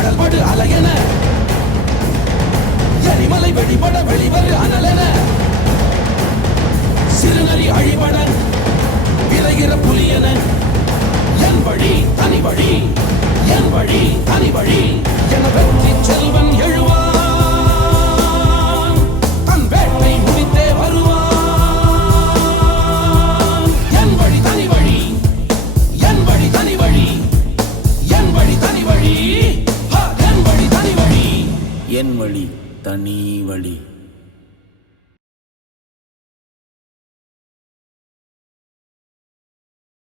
கடல் படு அலையென எரிமலை வெடிபட வெளிவரு அனலென சிறுநரி அழிபட விரைகிற புலியென என் வழி தனி வழி என் வழி தனி வழி என வெற்றி செல்வன் எழுவான் தன் வேட்டை முடித்தே வருவான் என் வழி தனி வழி என் வழி தனி வழி என் வழி தனி வழி என் வழி தனி வழி என் வழி தனி வழி.